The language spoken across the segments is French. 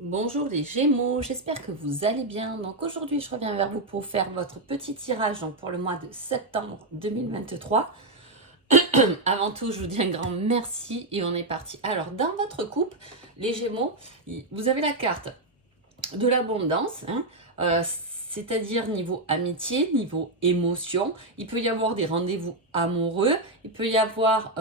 Bonjour les Gémeaux, j'espère que vous allez bien. Donc aujourd'hui, je reviens vers vous pour faire votre petit tirage pour le mois de septembre 2023. Avant tout, je vous dis un grand merci et on est parti. Alors, dans votre couple, les Gémeaux, vous avez la carte de l'abondance, c'est-à-dire niveau amitié, niveau émotion. Il peut y avoir des rendez-vous amoureux, il peut y avoir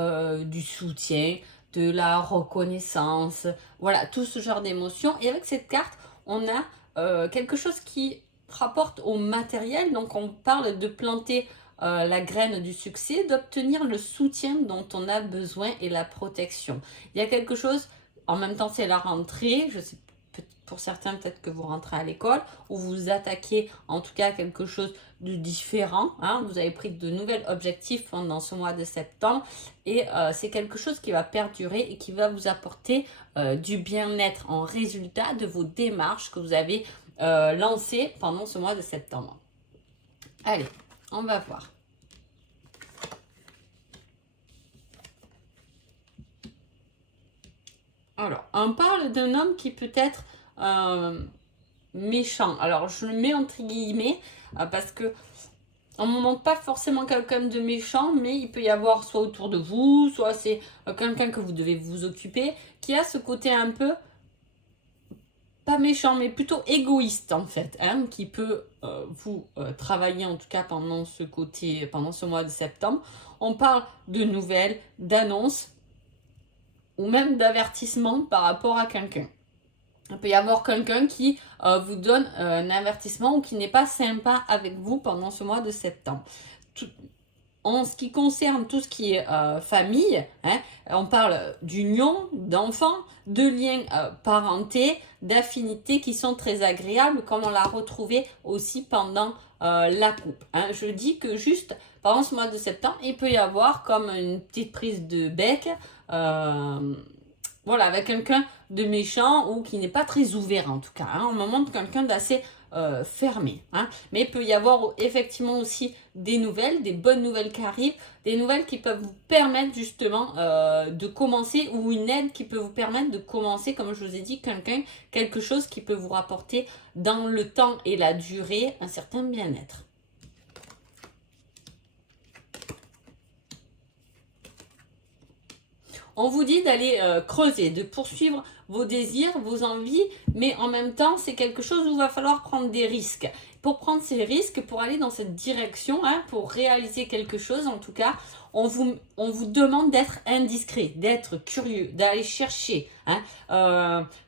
du soutien, de la reconnaissance, voilà, tout ce genre d'émotions. Et avec cette carte, on a quelque chose qui rapporte au matériel. Donc on parle de planter la graine du succès, d'obtenir le soutien dont on a besoin et la protection. Il y a quelque chose, en même temps c'est la rentrée, je sais pour certains peut-être que vous rentrez à l'école ou vous attaquez en tout cas quelque chose de différent, vous avez pris de nouveaux objectifs pendant ce mois de septembre et c'est quelque chose qui va perdurer et qui va vous apporter du bien-être en résultat de vos démarches que vous avez lancées pendant ce mois de septembre. Allez, on va voir. Alors, on parle d'un homme qui peut être méchant. Alors, je le mets entre guillemets parce que on ne montre pas forcément quelqu'un de méchant, mais il peut y avoir soit autour de vous, soit c'est quelqu'un que vous devez vous occuper, qui a ce côté un peu, pas méchant, mais plutôt égoïste en fait, qui peut vous travailler en tout cas pendant ce mois de septembre. On parle de nouvelles, d'annonces, ou même d'avertissements par rapport à quelqu'un. Il peut y avoir quelqu'un qui vous donne un avertissement ou qui n'est pas sympa avec vous pendant ce mois de septembre. En ce qui concerne tout ce qui est famille, on parle d'union, d'enfants, de liens parentés, d'affinités qui sont très agréables, comme on l'a retrouvé aussi pendant la coupe. Je dis que juste pendant ce mois de septembre, il peut y avoir comme une petite prise de bec, voilà, avec quelqu'un de méchant ou qui n'est pas très ouvert en tout cas. On me montre quelqu'un d'assez fermé. Mais il peut y avoir effectivement aussi des nouvelles, des bonnes nouvelles qui arrivent, des nouvelles qui peuvent vous permettre justement de commencer ou une aide qui peut vous permettre de commencer, comme je vous ai dit, quelque chose qui peut vous rapporter dans le temps et la durée un certain bien-être. On vous dit d'aller creuser, de poursuivre vos désirs, vos envies, mais en même temps, c'est quelque chose où il va falloir prendre des risques. Pour prendre ces risques, pour aller dans cette direction, pour réaliser quelque chose, en tout cas, on vous demande d'être indiscret, d'être curieux, d'aller chercher.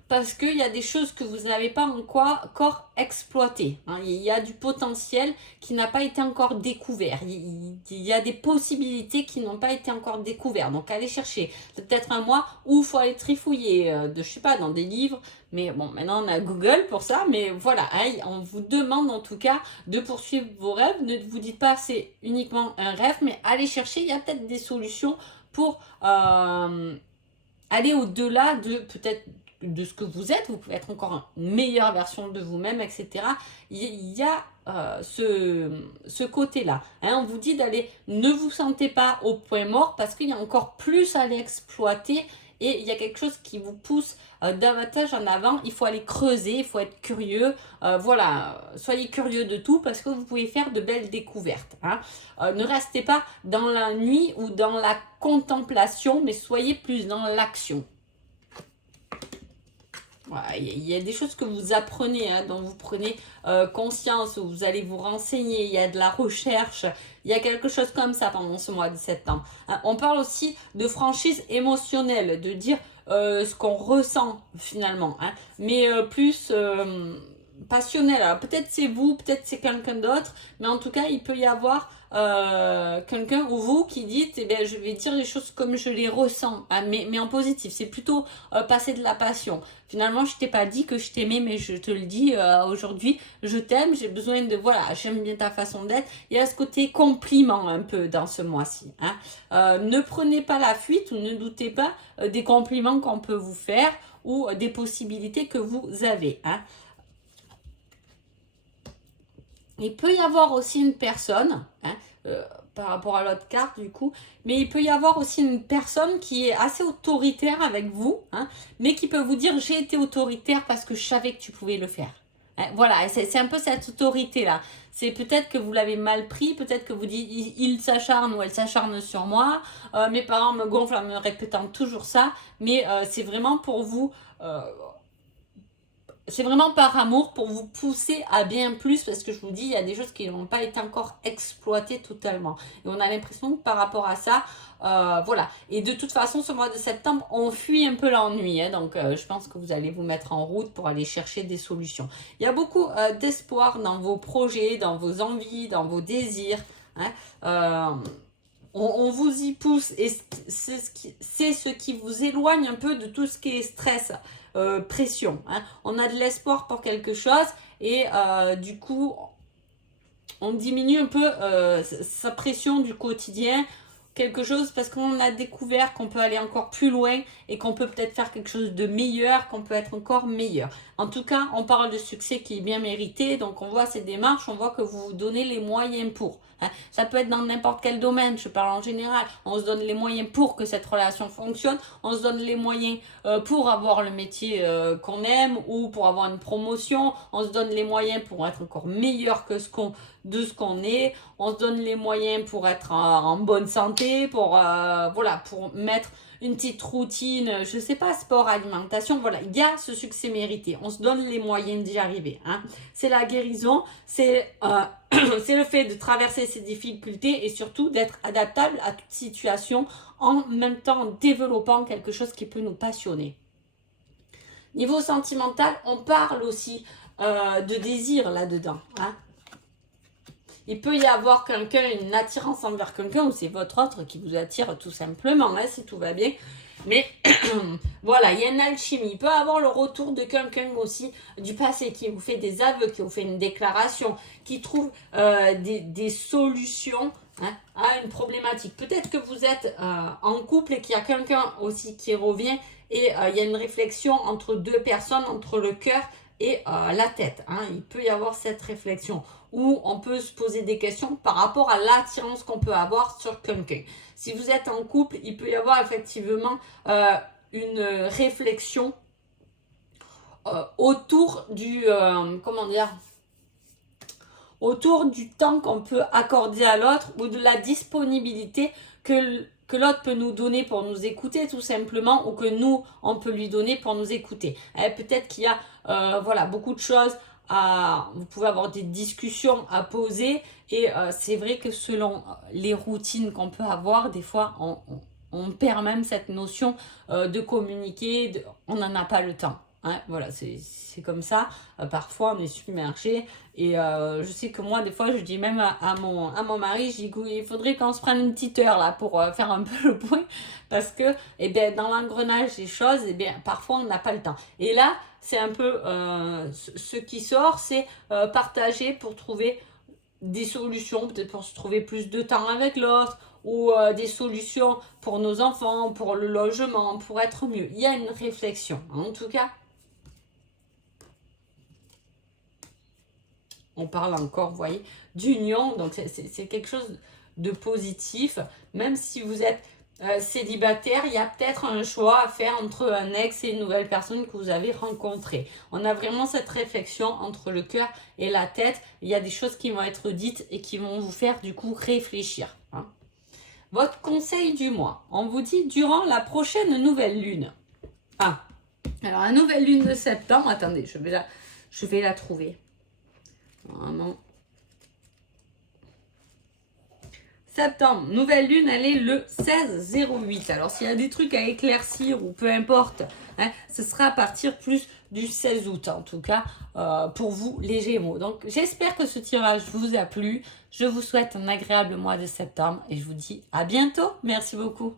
Parce qu'il y a des choses que vous n'avez pas encore exploitées. Il y a du potentiel qui n'a pas été encore découvert. Il y a des possibilités qui n'ont pas été encore découvertes. Donc allez chercher. C'est peut-être un mois où il faut aller trifouiller je sais pas, dans des livres. Mais bon, maintenant on a Google pour ça. Mais voilà, on vous demande en tout cas de poursuivre vos rêves. Ne vous dites pas c'est uniquement un rêve, mais allez chercher. Il y a peut-être des solutions pour aller au-delà de peut-être de ce que vous êtes. Vous pouvez être encore une meilleure version de vous-même, etc. Il y a ce côté-là. On vous dit d'aller, ne vous sentez pas au point mort parce qu'il y a encore plus à aller exploiter et il y a quelque chose qui vous pousse davantage en avant. Il faut aller creuser, il faut être curieux. Voilà, soyez curieux de tout parce que vous pouvez faire de belles découvertes. Ne restez pas dans la nuit ou dans la contemplation, mais soyez plus dans l'action. Voilà, il y a des choses que vous apprenez, dont vous prenez conscience, où vous allez vous renseigner, il y a de la recherche, il y a quelque chose comme ça pendant ce mois de septembre. On parle aussi de franchise émotionnelle, de dire ce qu'on ressent finalement, mais plus passionnel. Alors peut-être c'est vous, peut-être c'est quelqu'un d'autre, mais en tout cas il peut y avoir quelqu'un ou vous qui dites eh bien, je vais dire les choses comme je les ressens, mais en positif. C'est plutôt passer de la passion. Finalement, je t'ai pas dit que je t'aimais, mais je te le dis aujourd'hui, je t'aime, j'ai besoin de, voilà, j'aime bien ta façon d'être. Il y a ce côté compliment un peu dans ce mois-ci. Ne prenez pas la fuite ou ne doutez pas des compliments qu'on peut vous faire ou des possibilités que vous avez. Il peut y avoir aussi une personne, par rapport à l'autre carte du coup, mais il peut y avoir aussi une personne qui est assez autoritaire avec vous, hein, mais qui peut vous dire j'ai été autoritaire parce que je savais que tu pouvais le faire. Hein, voilà, c'est un peu cette autorité-là. C'est peut-être que vous l'avez mal pris, peut-être que vous dites il s'acharne ou elle s'acharne sur moi, mes parents me gonflent en me répétant toujours ça, mais c'est vraiment pour vous... c'est vraiment par amour pour vous pousser à bien plus parce que je vous dis, il y a des choses qui n'ont pas été encore exploitées totalement. Et on a l'impression que par rapport à ça, voilà. Et de toute façon, ce mois de septembre, on fuit un peu l'ennui. Hein, donc, je pense que vous allez vous mettre en route pour aller chercher des solutions. Il y a beaucoup d'espoir dans vos projets, dans vos envies, dans vos désirs. Hein, on vous y pousse et c'est ce qui vous éloigne un peu de tout ce qui est stress, pression. Hein. On a de l'espoir pour quelque chose et du coup, on diminue un peu sa pression du quotidien, quelque chose parce qu'on a découvert qu'on peut aller encore plus loin et qu'on peut peut-être faire quelque chose de meilleur, qu'on peut être encore meilleur. En tout cas, on parle de succès qui est bien mérité, donc on voit ces démarches, on voit que vous vous donnez les moyens pour. Hein. Ça peut être dans n'importe quel domaine, je parle en général. On se donne les moyens pour que cette relation fonctionne, on se donne les moyens pour avoir le métier qu'on aime ou pour avoir une promotion, on se donne les moyens pour être encore meilleur que ce qu'on est, on se donne les moyens pour être en bonne santé, pour voilà, pour mettre une petite routine, je sais pas, sport, alimentation, voilà, il y a ce succès mérité, on se donne les moyens d'y arriver, hein. C'est la guérison, c'est c'est le fait de traverser ces difficultés et surtout d'être adaptable à toute situation en même temps en développant quelque chose qui peut nous passionner. Niveau sentimental, on parle aussi de désir là-dedans, hein. Il peut y avoir quelqu'un, une attirance envers quelqu'un ou c'est votre autre qui vous attire tout simplement, hein, si tout va bien. Mais voilà, il y a une alchimie. Il peut y avoir le retour de quelqu'un aussi du passé qui vous fait des aveux, qui vous fait une déclaration, qui trouve des solutions, hein, à une problématique. Peut-être que vous êtes en couple et qu'il y a quelqu'un aussi qui revient et il y a une réflexion entre deux personnes, entre le cœur et la tête. Hein. Il peut y avoir cette réflexion où on peut se poser des questions par rapport à l'attirance qu'on peut avoir sur quelqu'un. Si vous êtes en couple, il peut y avoir effectivement une réflexion autour du comment dire, autour du temps qu'on peut accorder à l'autre ou de la disponibilité que l'autre peut nous donner pour nous écouter tout simplement ou que nous, on peut lui donner pour nous écouter. Peut-être qu'il y a voilà, beaucoup de choses vous pouvez avoir des discussions à poser et c'est vrai que selon les routines qu'on peut avoir, des fois on perd même cette notion de communiquer, on n'en a pas le temps. Hein, voilà, c'est comme ça. Parfois, on est submergé. Et je sais que moi, des fois, je dis même à mon mari, je dis qu'il faudrait qu'on se prenne une petite heure là pour faire un peu le point. Parce que eh bien, dans l'engrenage des choses, eh bien, parfois, on n'a pas le temps. Et là, c'est un peu ce qui sort, c'est partager pour trouver des solutions, peut-être pour se trouver plus de temps avec l'autre, ou des solutions pour nos enfants, pour le logement, pour être mieux. Il y a une réflexion. En tout cas, on parle encore, vous voyez, d'union. Donc, c'est quelque chose de positif. Même si vous êtes célibataire, il y a peut-être un choix à faire entre un ex et une nouvelle personne que vous avez rencontrée. On a vraiment cette réflexion entre le cœur et la tête. Il y a des choses qui vont être dites et qui vont vous faire du coup réfléchir. Hein. Votre conseil du mois, on vous dit durant la prochaine nouvelle lune. Ah, alors la nouvelle lune de septembre, attendez, je vais la trouver. Vraiment. Septembre, nouvelle lune, elle est le 16-08. Alors, s'il y a des trucs à éclaircir ou peu importe, hein, ce sera à partir plus du 16 août, en tout cas, pour vous, les Gémeaux. Donc, j'espère que ce tirage vous a plu. Je vous souhaite un agréable mois de septembre et je vous dis à bientôt. Merci beaucoup.